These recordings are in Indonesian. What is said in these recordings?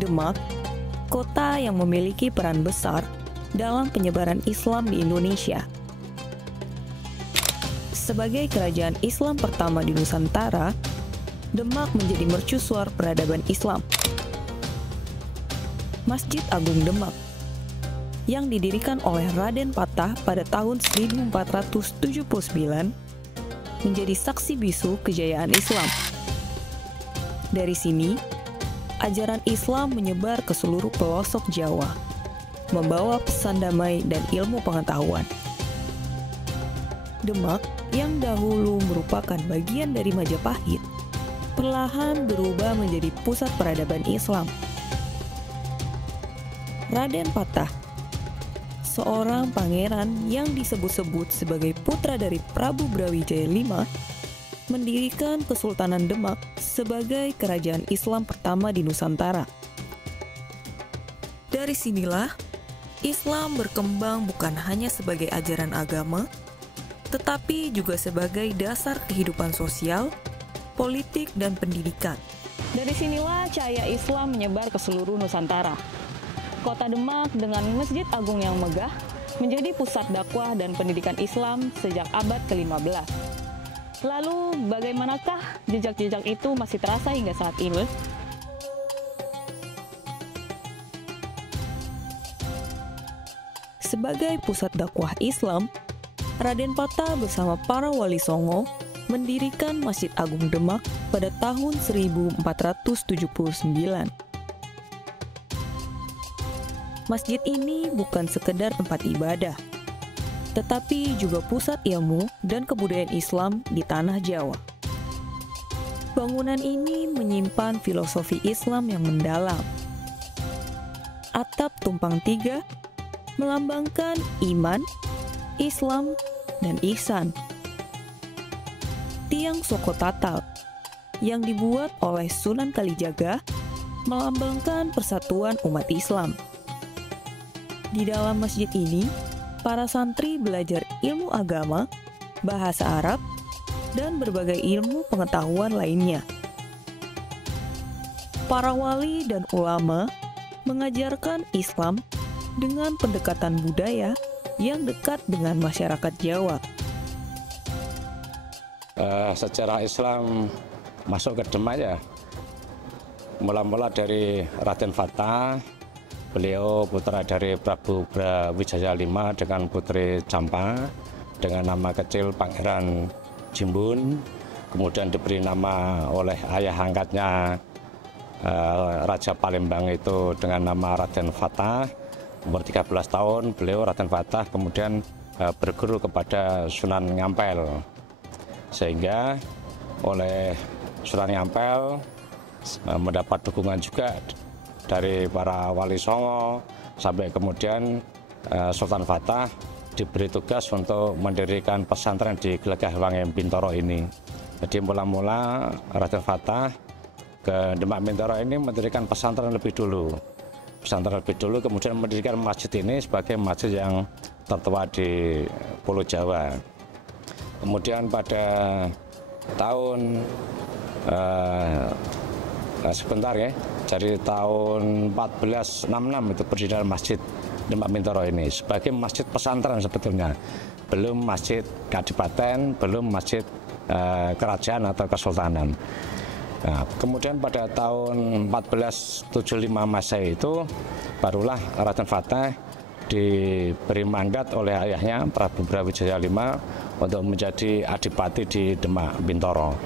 Demak, kota yang memiliki peran besar dalam penyebaran Islam di Indonesia. Sebagai kerajaan Islam pertama di Nusantara, Demak menjadi mercusuar peradaban Islam. Masjid Agung Demak yang didirikan oleh Raden Patah pada tahun 1479 menjadi saksi bisu kejayaan Islam. Dari sini, ajaran Islam menyebar ke seluruh pelosok Jawa, membawa pesan damai dan ilmu pengetahuan. Demak yang dahulu merupakan bagian dari Majapahit, perlahan berubah menjadi pusat peradaban Islam. Raden Patah, seorang pangeran yang disebut-sebut sebagai putra dari Prabu Brawijaya V, mendirikan Kesultanan Demak sebagai kerajaan Islam pertama di Nusantara. Dari sinilah, Islam berkembang bukan hanya sebagai ajaran agama, tetapi juga sebagai dasar kehidupan sosial, politik, dan pendidikan. Dari sinilah cahaya Islam menyebar ke seluruh Nusantara. Kota Demak dengan Masjid Agung yang megah menjadi pusat dakwah dan pendidikan Islam sejak abad ke-15. Lalu, bagaimanakah jejak-jejak itu masih terasa hingga saat ini? Sebagai pusat dakwah Islam, Raden Patah bersama para wali songo mendirikan Masjid Agung Demak pada tahun 1479. Masjid ini bukan sekedar tempat ibadah, tetapi juga pusat ilmu dan kebudayaan Islam di tanah Jawa. Bangunan ini menyimpan filosofi Islam yang mendalam. Atap tumpang tiga melambangkan iman, Islam, dan ihsan. Tiang Soko Tatal yang dibuat oleh Sunan Kalijaga melambangkan persatuan umat Islam. Di dalam masjid ini, para santri belajar ilmu agama, bahasa Arab, dan berbagai ilmu pengetahuan lainnya. Para wali dan ulama mengajarkan Islam dengan pendekatan budaya yang dekat dengan masyarakat Jawa. Secara Islam masuk ke Demak ya, mula-mula dari Raden Fatah. Beliau putra dari Prabu Brawijaya V dengan putri Campa dengan nama kecil Pangeran Jimbun. Kemudian diberi nama oleh ayah angkatnya Raja Palembang itu dengan nama Raden Fatah. Umur 13 tahun beliau Raden Fatah kemudian berguru kepada Sunan Ngampel. Sehingga oleh Sunan Ngampel mendapat dukungan juga dari para wali songo, sampai kemudian Sultan Fatah diberi tugas untuk mendirikan pesantren di Glegah Wangen Bintoro ini. Jadi mula-mula Raden Fatah ke Demak Bintoro ini mendirikan pesantren lebih dulu. Kemudian mendirikan masjid ini sebagai masjid yang tertua di Pulau Jawa. Kemudian pada tahun sebentar ya, dari tahun 1466 itu berdirikan Masjid Demak Bintoro ini sebagai masjid pesantren sebetulnya, belum masjid kadipaten, belum masjid kerajaan atau kesultanan. Nah, kemudian pada tahun 1475 Masehi itu barulah Raden Fatah diberi mandat oleh ayahnya Prabu Brawijaya V untuk menjadi adipati di Demak Bintoro.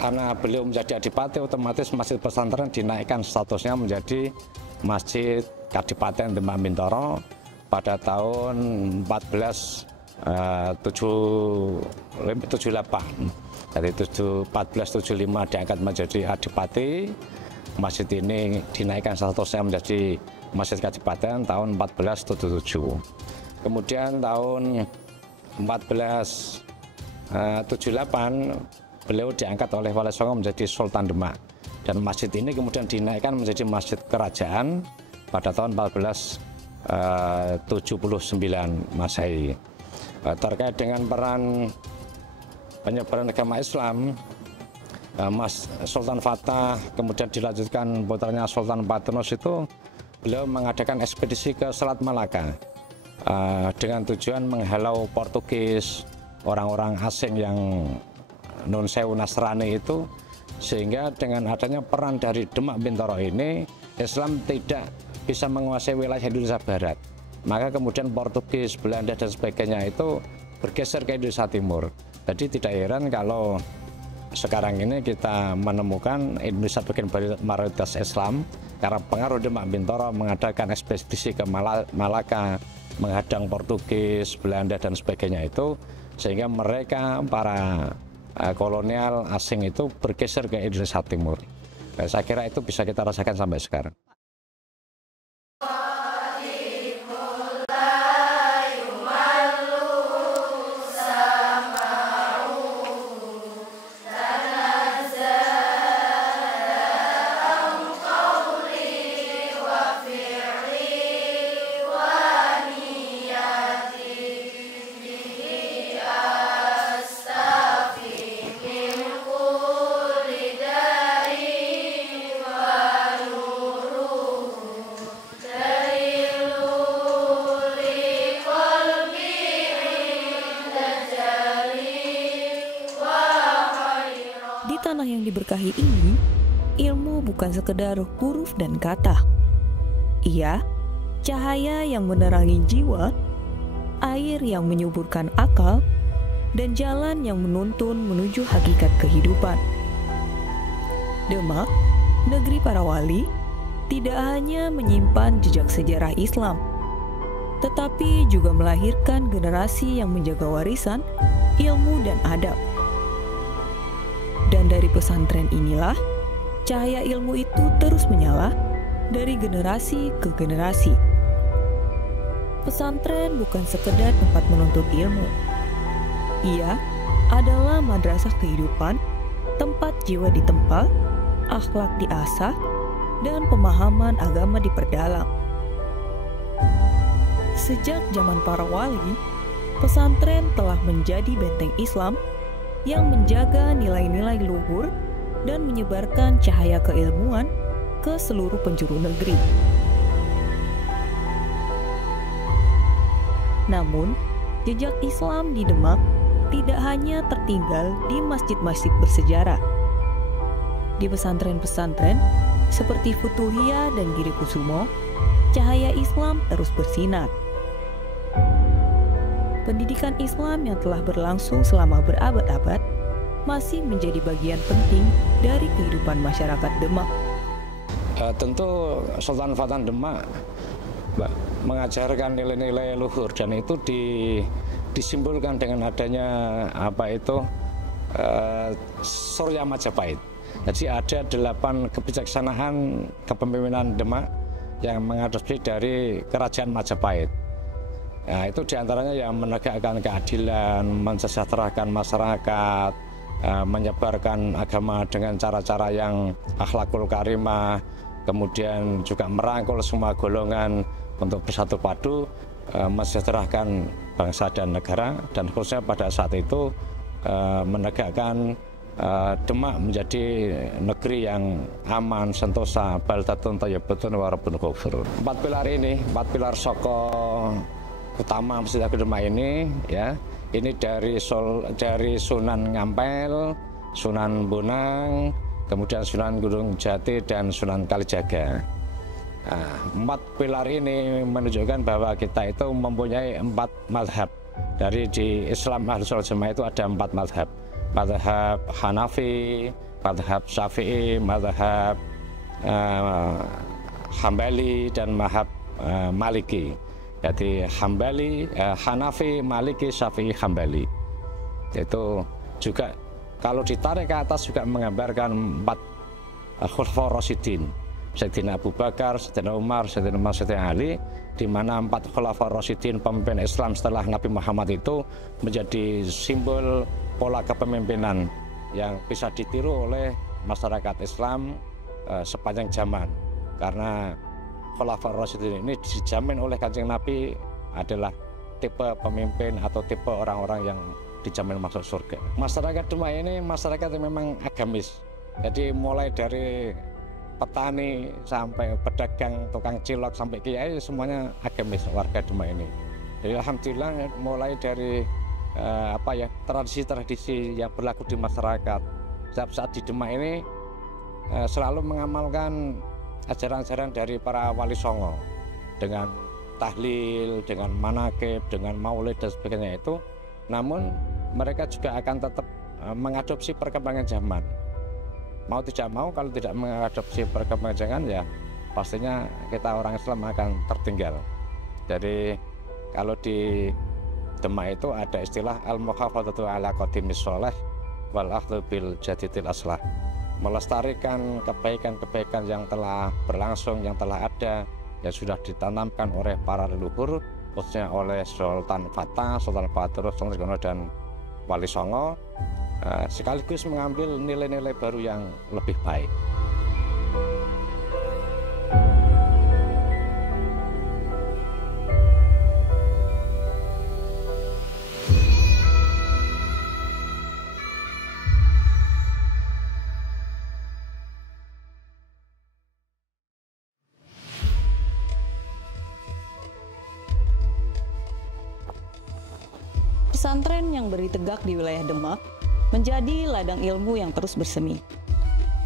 Karena beliau menjadi adipati, otomatis masjid pesantren dinaikkan statusnya menjadi Masjid Kadipaten Demak Bintoro pada tahun 1478. Dari 1475 diangkat menjadi adipati. Masjid ini dinaikkan statusnya menjadi Masjid Kadipaten tahun 1477. Kemudian tahun 1478 beliau diangkat oleh Wali Songo menjadi Sultan Demak, dan masjid ini kemudian dinaikkan menjadi masjid kerajaan pada tahun 1479 Masehi. Terkait dengan peran penyebaran agama Islam, Mas Sultan Fatah, kemudian dilanjutkan putranya Sultan Patronus itu beliau mengadakan ekspedisi ke Selat Malaka dengan tujuan menghalau Portugis, orang-orang asing yang non sewu Nasrani itu, sehingga dengan adanya peran dari Demak Bintoro ini Islam tidak bisa menguasai wilayah Indonesia Barat. Maka kemudian Portugis, Belanda dan sebagainya itu bergeser ke Indonesia Timur. Jadi tidak heran kalau sekarang ini kita menemukan Indonesia bagian mayoritas Islam karena pengaruh Demak Bintoro mengadakan ekspedisi ke Malaka, menghadang Portugis, Belanda dan sebagainya itu, sehingga mereka para kolonial asing itu bergeser ke Indonesia Timur. Saya kira itu bisa kita rasakan sampai sekarang. Tanah yang diberkahi ini, ilmu bukan sekedar huruf dan kata. Ia cahaya yang menerangi jiwa, air yang menyuburkan akal, dan jalan yang menuntun menuju hakikat kehidupan. Demak, negeri para wali, tidak hanya menyimpan jejak sejarah Islam, tetapi juga melahirkan generasi yang menjaga warisan, ilmu, dan adab. Dan dari pesantren inilah, cahaya ilmu itu terus menyala dari generasi ke generasi. Pesantren bukan sekedar tempat menuntut ilmu. Ia adalah madrasah kehidupan, tempat jiwa ditempa, akhlak diasah, dan pemahaman agama diperdalam. Sejak zaman para wali, pesantren telah menjadi benteng Islam yang menjaga nilai-nilai luhur dan menyebarkan cahaya keilmuan ke seluruh penjuru negeri. Namun, jejak Islam di Demak tidak hanya tertinggal di masjid-masjid bersejarah. Di pesantren-pesantren seperti Futuhiyah dan Giri Kusumo, cahaya Islam terus bersinar. Pendidikan Islam yang telah berlangsung selama berabad-abad masih menjadi bagian penting dari kehidupan masyarakat Demak. Tentu Sultan Fatah Demak mengajarkan nilai-nilai luhur, dan itu disimbolkan dengan adanya Surya Majapahit. Jadi ada 8 kebijaksanaan kepemimpinan Demak yang mengadopsi dari Kerajaan Majapahit. Nah, itu diantaranya yang menegakkan keadilan, mensejahterakan masyarakat, menyebarkan agama dengan cara-cara yang akhlakul karimah, kemudian juga merangkul semua golongan untuk bersatu padu, mensejahterakan bangsa dan negara, dan khususnya pada saat itu menegakkan Demak menjadi negeri yang aman, sentosa, baldatun thayyibatun wa rabbun ghafurun. 4 pilar ini, 4 pilar soko utama Masjid Agung Demak ini, ya, ini dari Sunan Ngampel, Sunan Bonang, kemudian Sunan Gunung Jati dan Sunan Kalijaga. Nah, 4 pilar ini menunjukkan bahwa kita itu mempunyai 4 mazhab. Dari di Islam Ahlus Sunnah Jamaah itu ada 4 mazhab. Mazhab Hanafi, mazhab Syafi'i, mazhab Hambali, dan mazhab Maliki. Jadi Hambali, Hanafi, Maliki, Syafi'i, Hambali. Itu juga kalau ditarik ke atas juga menggambarkan 4 Khulafaur Rasyidin. Sayyidina Abu Bakar, Sayyidina Umar, Sayyidina Ali, di mana 4 Khulafaur Rasyidin pemimpin Islam setelah Nabi Muhammad itu menjadi simbol pola kepemimpinan yang bisa ditiru oleh masyarakat Islam sepanjang zaman. Karena Khulafaur Rasyidin ini dijamin oleh Kanjeng Nabi adalah tipe pemimpin atau tipe orang-orang yang dijamin masuk surga. Masyarakat Demak ini masyarakat yang memang agamis. Jadi mulai dari petani sampai pedagang, tukang cilok sampai kiai semuanya agamis warga Demak ini. Jadi alhamdulillah mulai dari tradisi-tradisi yang berlaku di masyarakat. Setiap saat di Demak ini selalu mengamalkan ajaran-ajaran dari para wali songo dengan tahlil, dengan manakib, dengan maulid dan sebagainya itu. Namun mereka juga akan tetap mengadopsi perkembangan zaman. Mau tidak mau, kalau tidak mengadopsi perkembangan zaman ya pastinya kita orang Islam akan tertinggal. Jadi kalau di Demak itu ada istilah al-muhafadzatu ala qadimis sholeh wal akhdhu bil jadidil aslah. Melestarikan kebaikan-kebaikan yang telah berlangsung, yang telah ada, yang sudah ditanamkan oleh para leluhur, khususnya oleh Sultan Fatah, Sultan Faturus, Sultan Gono dan Wali Songo, sekaligus mengambil nilai-nilai baru yang lebih baik. Pesantren yang berdiri tegak di wilayah Demak menjadi ladang ilmu yang terus bersemi.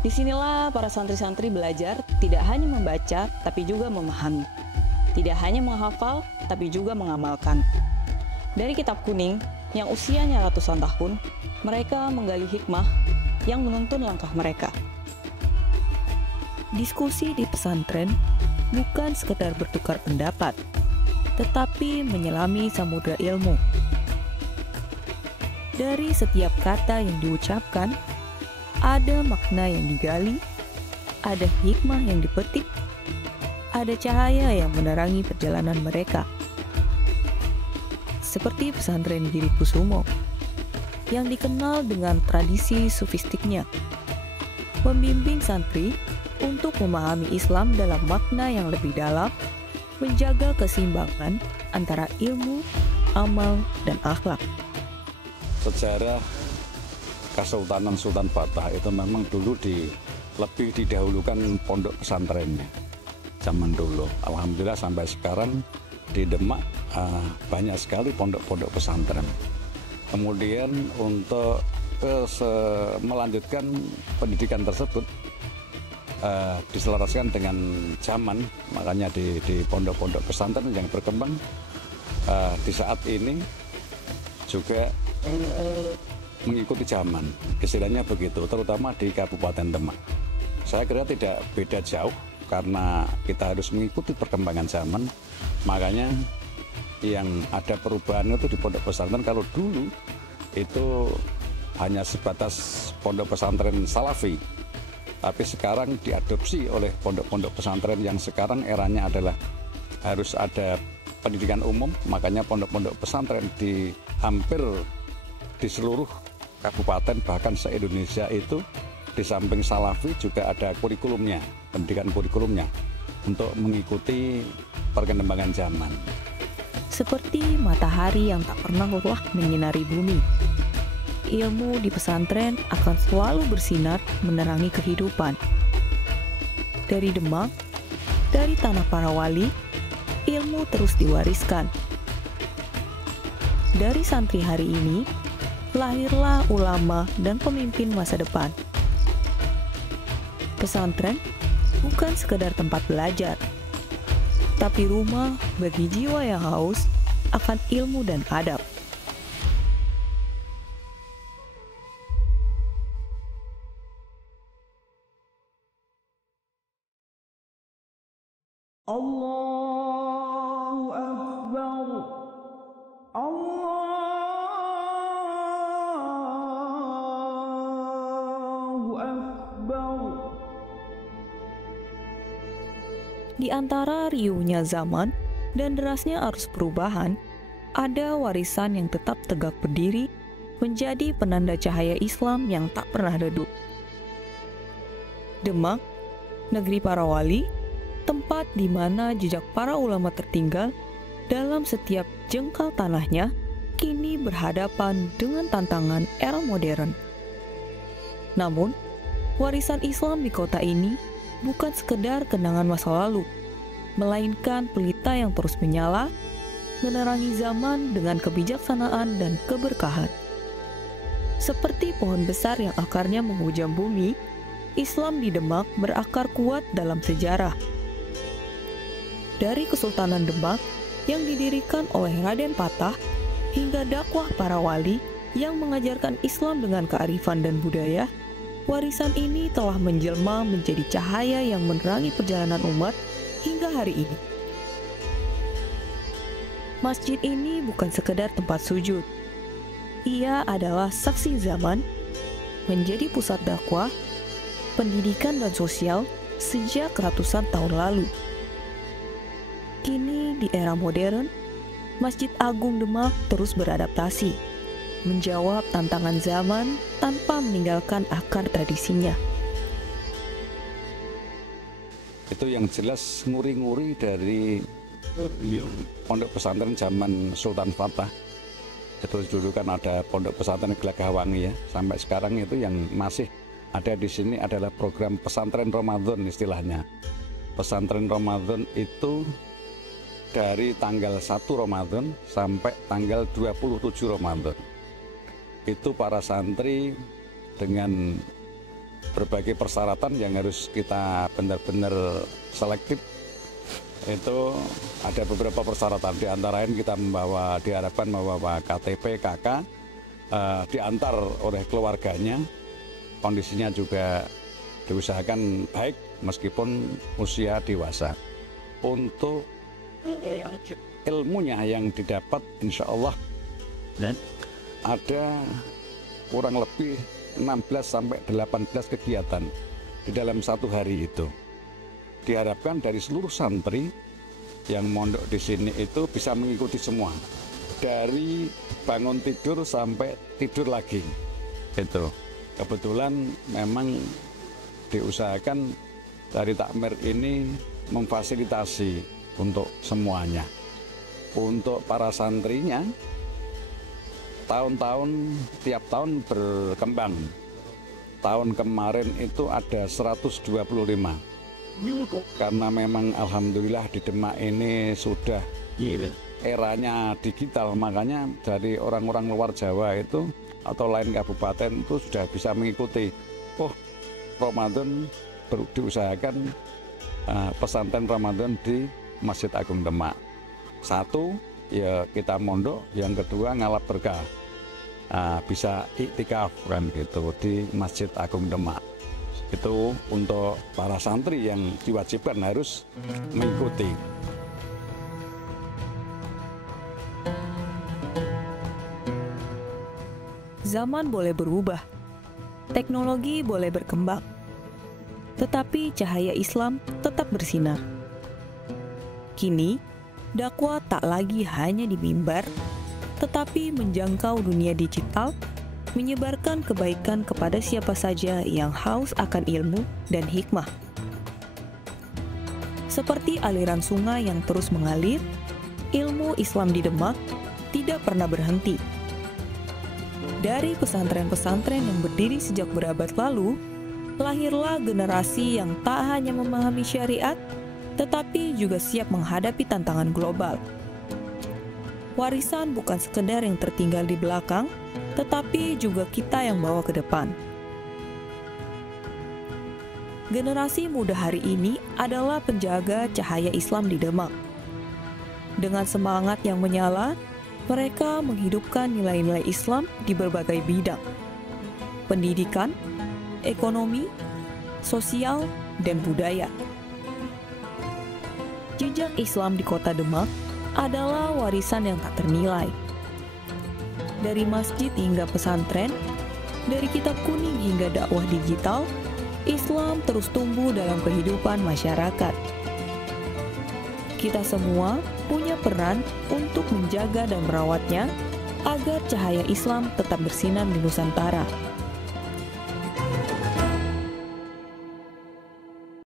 Disinilah para santri-santri belajar tidak hanya membaca, tapi juga memahami. Tidak hanya menghafal, tapi juga mengamalkan. Dari kitab kuning yang usianya ratusan tahun, mereka menggali hikmah yang menuntun langkah mereka. Diskusi di pesantren bukan sekedar bertukar pendapat, tetapi menyelami samudra ilmu. Dari setiap kata yang diucapkan, ada makna yang digali, ada hikmah yang dipetik, ada cahaya yang menerangi perjalanan mereka. Seperti pesantren Giri Kusumo, yang dikenal dengan tradisi sufistiknya, membimbing santri untuk memahami Islam dalam makna yang lebih dalam, menjaga keseimbangan antara ilmu, amal, dan akhlak. Sejarah Kesultanan Sultan Fatah itu memang dulu lebih didahulukan pondok pesantrennya zaman dulu. Alhamdulillah sampai sekarang di Demak banyak sekali pondok-pondok pesantren. Kemudian untuk melanjutkan pendidikan tersebut diselaraskan dengan zaman, makanya di pondok-pondok pesantren yang berkembang di saat ini juga mengikuti zaman, istilahnya begitu, terutama di Kabupaten Demak. Saya kira tidak beda jauh karena kita harus mengikuti perkembangan zaman, makanya yang ada perubahan itu di pondok pesantren. Kalau dulu itu hanya sebatas pondok pesantren Salafi, tapi sekarang diadopsi oleh pondok-pondok pesantren yang sekarang eranya adalah harus ada pendidikan umum, makanya pondok-pondok pesantren hampir di seluruh kabupaten bahkan se-Indonesia itu di samping Salafi juga ada kurikulumnya, pendidikan kurikulumnya untuk mengikuti perkembangan zaman. Seperti matahari yang tak pernah lelah menyinari bumi, ilmu di pesantren akan selalu bersinar menerangi kehidupan. Dari Demak, dari tanah para wali, ilmu terus diwariskan. Dari santri hari ini, lahirlah ulama dan pemimpin masa depan. Pesantren bukan sekedar tempat belajar, tapi rumah bagi jiwa yang haus akan ilmu dan adab. Allahu Akbar, Allahu Akbar. Di antara riuhnya zaman dan derasnya arus perubahan, ada warisan yang tetap tegak berdiri, menjadi penanda cahaya Islam yang tak pernah redup. Demak, negeri para wali, tempat di mana jejak para ulama tertinggal dalam setiap jengkal tanahnya, kini berhadapan dengan tantangan era modern. Namun, warisan Islam di kota ini bukan sekedar kenangan masa lalu, melainkan pelita yang terus menyala, menerangi zaman dengan kebijaksanaan dan keberkahan. Seperti pohon besar yang akarnya menghujam bumi, Islam di Demak berakar kuat dalam sejarah. Dari Kesultanan Demak yang didirikan oleh Raden Patah hingga dakwah para wali yang mengajarkan Islam dengan kearifan dan budaya, warisan ini telah menjelma menjadi cahaya yang menerangi perjalanan umat hingga hari ini. Masjid ini bukan sekedar tempat sujud. Ia adalah saksi zaman, menjadi pusat dakwah, pendidikan dan sosial sejak ratusan tahun lalu. Kini di era modern, Masjid Agung Demak terus beradaptasi, menjawab tantangan zaman tanpa meninggalkan akar tradisinya. Itu yang jelas nguri-nguri dari pondok pesantren zaman Sultan Fatah. Itu dulu kan ada pondok pesantren Gelagahwangi ya. Sampai sekarang itu yang masih ada di sini adalah program pesantren Ramadan istilahnya. Pesantren Ramadan itu dari tanggal 1 Ramadan sampai tanggal 27 Ramadan. Itu para santri dengan berbagai persyaratan yang harus kita benar-benar selektif. Itu ada beberapa persyaratan, di antara lain kita diharapkan membawa KTP, KK, diantar oleh keluarganya, kondisinya juga diusahakan baik meskipun usia dewasa. Untuk ilmunya yang didapat insya Allah ada kurang lebih 16-18 kegiatan di dalam satu hari itu. Diharapkan dari seluruh santri yang mondok di sini itu bisa mengikuti semua, dari bangun tidur sampai tidur lagi. Itu kebetulan memang diusahakan dari takmir ini memfasilitasi untuk semuanya. Untuk para santrinya tiap tahun berkembang. Tahun kemarin itu ada 125. Karena memang alhamdulillah di Demak ini sudah eranya digital, makanya dari orang-orang luar Jawa itu atau lain kabupaten itu sudah bisa mengikuti. Oh, Ramadan diusahakan pesantren Ramadan di Masjid Agung Demak. Satu, ya kita mondok, yang kedua ngalap berkah. Bisa iktikaf kan gitu di Masjid Agung Demak. Itu untuk para santri yang diwajibkan harus mengikuti. Zaman boleh berubah, teknologi boleh berkembang, tetapi cahaya Islam tetap bersinar. Kini, dakwah tak lagi hanya di mimbar, tetapi menjangkau dunia digital, menyebarkan kebaikan kepada siapa saja yang haus akan ilmu dan hikmah. Seperti aliran sungai yang terus mengalir, ilmu Islam di Demak tidak pernah berhenti. Dari pesantren-pesantren yang berdiri sejak berabad lalu, lahirlah generasi yang tak hanya memahami syariat, tetapi juga siap menghadapi tantangan global. Warisan bukan sekedar yang tertinggal di belakang, tetapi juga kita yang bawa ke depan. Generasi muda hari ini adalah penjaga cahaya Islam di Demak. Dengan semangat yang menyala, mereka menghidupkan nilai-nilai Islam di berbagai bidang: pendidikan, ekonomi, sosial, dan budaya. Jejak Islam di kota Demak adalah warisan yang tak ternilai. Dari masjid hingga pesantren, dari kitab kuning hingga dakwah digital, Islam terus tumbuh dalam kehidupan masyarakat. Kita semua punya peran untuk menjaga dan merawatnya agar cahaya Islam tetap bersinar di Nusantara.